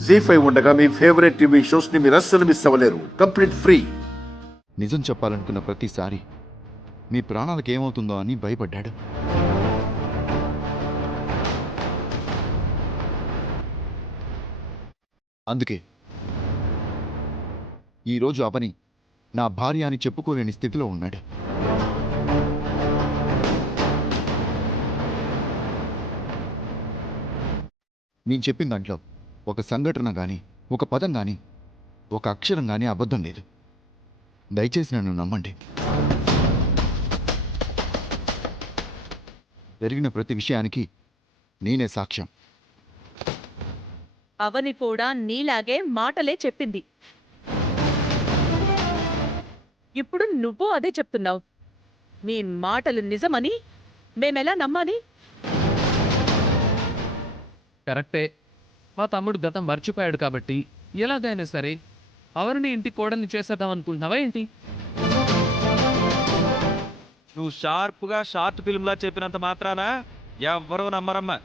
జీ5 ఉండగా మీ favourite TV shows ని మీరు అస్సలు మిస్ అవ్వలేరు. Complete free. నిజం చెప్పాలనుకున్న ప్రతిసారి మీ ప్రాణాలకు ఏమవుతుందో అని భయపడ్డాడు. అందుకే ఈరోజు అవని నా భార్య అని చెప్పుకోలేని స్థితిలో ఉన్నాడు. నేను చెప్పిన దాంట్లో ఒక సంఘటన కానీ, ఒక పదం కానీ, ఒక అక్షరం కానీ అబద్ధం లేదు. దయచేసి నన్ను నమ్మండి. జరిగిన ప్రతి విషయానికి నేనే సాక్ష్యం. అవని కూడా నీలాగే మాటలే చెప్పింది. ఇప్పుడు నువ్వు అదే చెప్తున్నావు. మీ మాటలు నిజమని మేమెలా నమ్మాలి? కరెక్టే. మా తమ్ముడు గతం మర్చిపోయాడు కాబట్టి ఎలాగైనా సరే అవరిని ఇంటి కోడల్ని చేసేద్దాం అనుకుంటున్నావా ఏంటి? నువ్వు షార్ప్గా షార్ట్ ఫిల్మ్లా చెప్పినంత మాత్రాన ఎవ్వరూ నమ్మరమ్మా.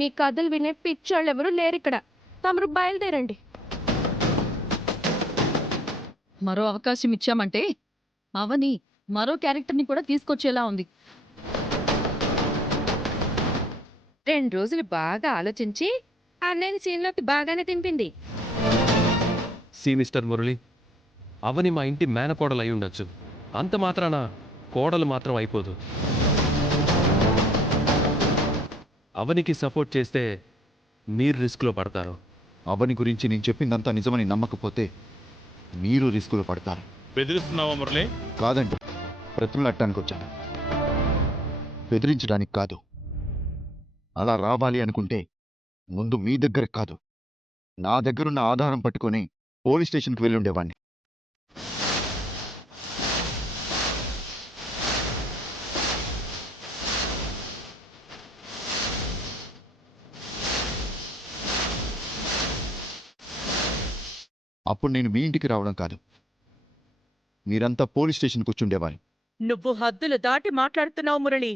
మీ కథలు వినే పిచ్చోళ్ళు ఎవరు లేరు ఇక్కడ. తమరు బయలుదేరండి. మరో అవకాశం ఇచ్చామంటే అవని మరో క్యారెక్టర్ని కూడా తీసుకొచ్చేలా ఉంది. 2 రోజులు బాగా ఆలోచించి అన్నయ్య సీన్లోకి బాగానే దింపింది. మిస్టర్ మురళి, అవని మా ఇంటి మేనకోడలు అయి ఉండొచ్చు. అంత మాత్రాన కోడలు మాత్రం అయిపోదు. అవనికి సపోర్ట్ చేస్తే మీరు రిస్క్లో పడతారు. అవని గురించి నేను చెప్పిందంతా నిజమని నమ్మకపోతే మీరు రిస్కులో పడతారు. బెదిరిస్తున్నావా మురళి? కాదండి, బ్రతుకులట్టడానికి వచ్చాను. బెదిరించడానికి కాదు. అలా రావాలి అనుకుంటే ముందు మీ దగ్గర కాదు, నా దగ్గరున్న ఆధారం పట్టుకొని పోలీస్ స్టేషన్కి వెళ్ళి ఉండేవాడిని. అప్పుడు నేను మీ ఇంటికి రావడం కాదు, మీరంతా పోలీస్ స్టేషన్కి వచ్చుండేవారు. నువ్వు హద్దులు దాటి మాట్లాడుతున్నావు మురళి.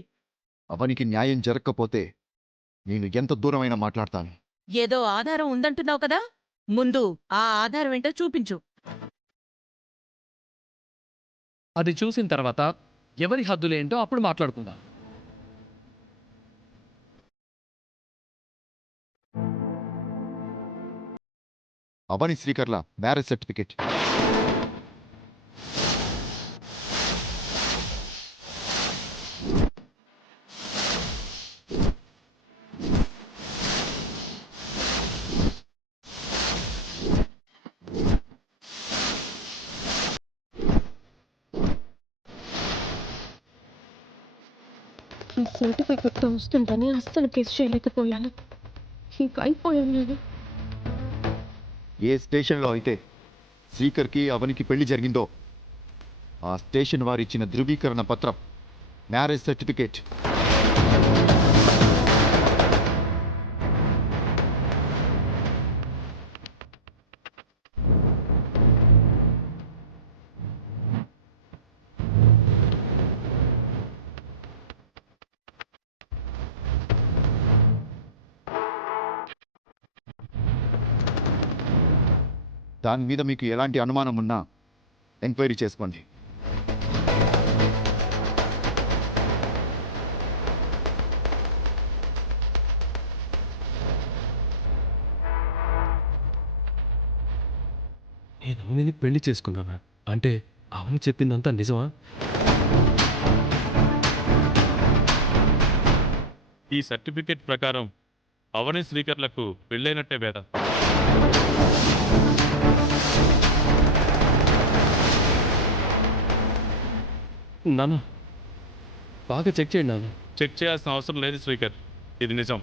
అవనికి న్యాయం జరగకపోతే నేను ఎంత దూరమైనా మాట్లాడతాను. ఏదో ఆధారం ఉందంటున్నావు కదా, ముందు ఆ ఆధారం ఏంటో చూపించు. అది చూసిన తర్వాత ఎవరి హద్దులేంటో అప్పుడు మాట్లాడుకుందాం. అవని శ్రీకర్ల మ్యారేజ్ సర్టిఫికేట్. ఈ సర్టిఫికెట్ వస్తుందని అస్సలు కేసు చేయలేకపోయాను. ఇంకా అయిపోయాను నేను. ఏ స్టేషన్లో అయితే శ్రీకర్కి అవనికి పెళ్లి జరిగిందో ఆ స్టేషన్ వారు ఇచ్చిన ధృవీకరణ పత్రం, మ్యారేజ్ సర్టిఫికేట్. దాని మీద మీకు ఎలాంటి అనుమానం ఉన్నా ఎంక్వైరీ చేసుకోండి. నేను అవనిని పెళ్లి చేసుకున్నానా అంటే అవని చెప్పిందంతా నిజమా? ఈ సర్టిఫికేట్ ప్రకారం అవని శ్రీకర్లకు పెళ్ళైనట్టే వేద. నాన్న బాగా చెక్ చేయండి నాన్న. చెక్ చేయాల్సిన అవసరం లేదు శ్రీకర్, ఇది నిజం.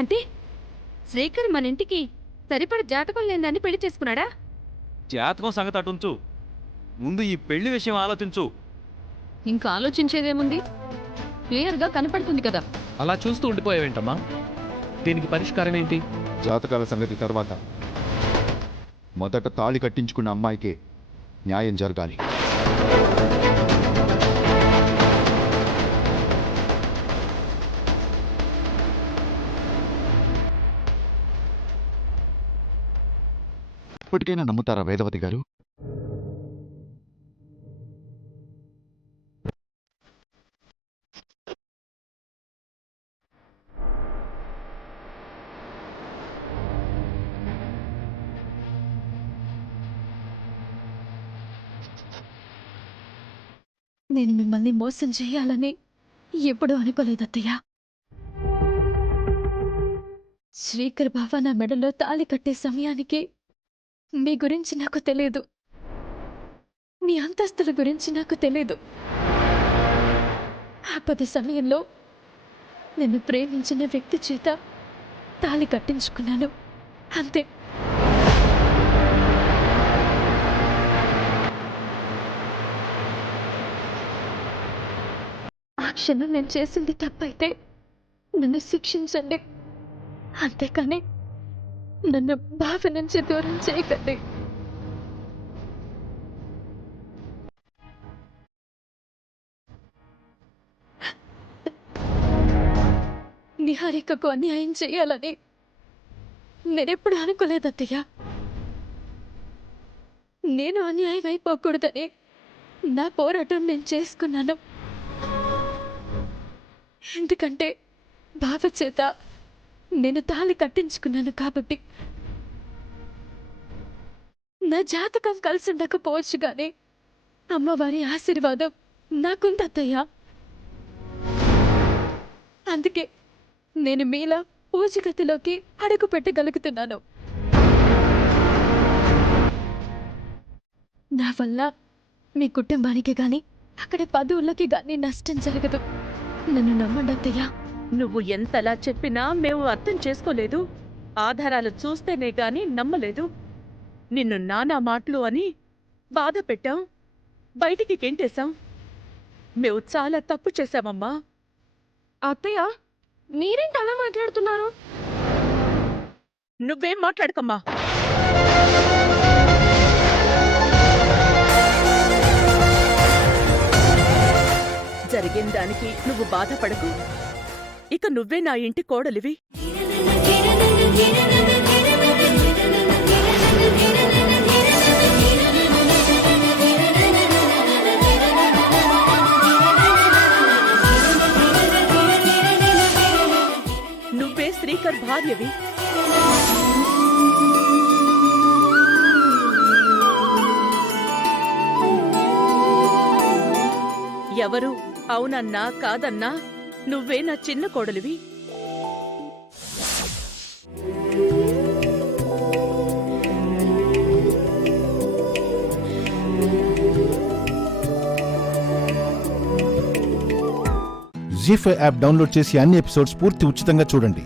అంటే శ్రీకర్ మన ఇంటికి సరిపడ జాతకం లేదని పెళ్లి చేసుకున్నాడా? జాతకం సంగతి అటుంచు, ముందు ఈ పెళ్లి విషయం ఆలోచించు. ఇంకా ఆలోచించేదేముంది, క్లియర్గా కనపడుతుంది కదా. అలా చూస్తూ ఉండిపోయావేంటమ్మా? దీనికి పరిష్కారం ఏంటి? జాతకాల సంగతి తర్వాత, మొదట తాళి కట్టించుకున్న అమ్మాయికే న్యాయం జరగాలి. ఇప్పటికైనా నమ్ముతారా వేదవతి గారు? నేను మిమ్మల్ని మోసం చేయాలని ఎప్పుడూ అనుకోలేదు అత్తయ్య. శ్రీకర్ బావ నా మెడలో తాళి కట్టే సమయానికి మీ గురించి నాకు తెలియదు, మీ అంతస్తుల గురించి నాకు తెలియదు. ఆపద సమయంలో నిన్ను ప్రేమించిన వ్యక్తి చేత తాళి కట్టించుకున్నాను, అంతే. ఆ క్షణం నేను చేసింది తప్పైతే నన్ను శిక్షించండి, అంతేకాని నన్ను బావ నుంచి దూరం చేయకండి. నిహారికకు అన్యాయం చేయాలని నేనెప్పుడు అనుకోలేదు అత్తయ్య. నేను అన్యాయం అయిపోకూడదని నా పోరాటం నేను చేసుకున్నాను. ఎందుకంటే బావ చేత నేను తాళి కట్టించుకున్నాను కాబట్టి. నా జాతకం కలిసి ఉండకపోవచ్చు కానీ అమ్మవారి ఆశీర్వాదం నాకుందత్తయ్యా. అందుకే నేను మీలా పూజగతిలోకి అడుగు పెట్టగలుగుతున్నాను. నా వల్ల మీ కుటుంబానికి గాని అక్కడ పదవులకి గాని నష్టం జరగదు. నన్ను నమ్మండి అత్తయ్యా. నువ్వు ఎంతలా చెప్పినా మేము అర్థం చేసుకోలేదు. ఆధారాలు చూస్తేనే గాని నమ్మలేదు. నిన్ను నానా మాటలు అని బాధ పెట్టాం, బయటికి గెంటేశాం. మేము చాలా తప్పు చేశామమ్మా. అత్తయ్య మీరేంటి అలా మాట్లాడుతున్నారు? నువ్వేం మాట్లాడకమ్మా. జరిగిన దానికి నువ్వు బాధపడకు. ఇక నువ్వే నా ఇంటి కోడలివి. నువ్వే శ్రీకర్ భార్యవి. ఎవరు అవునన్నా కాదన్నా నువ్వే నా చిన్న కోడలివి. జీ5 యాప్ డౌన్లోడ్ చేసి అన్ని ఎపిసోడ్స్ పూర్తి ఉచితంగా చూడండి.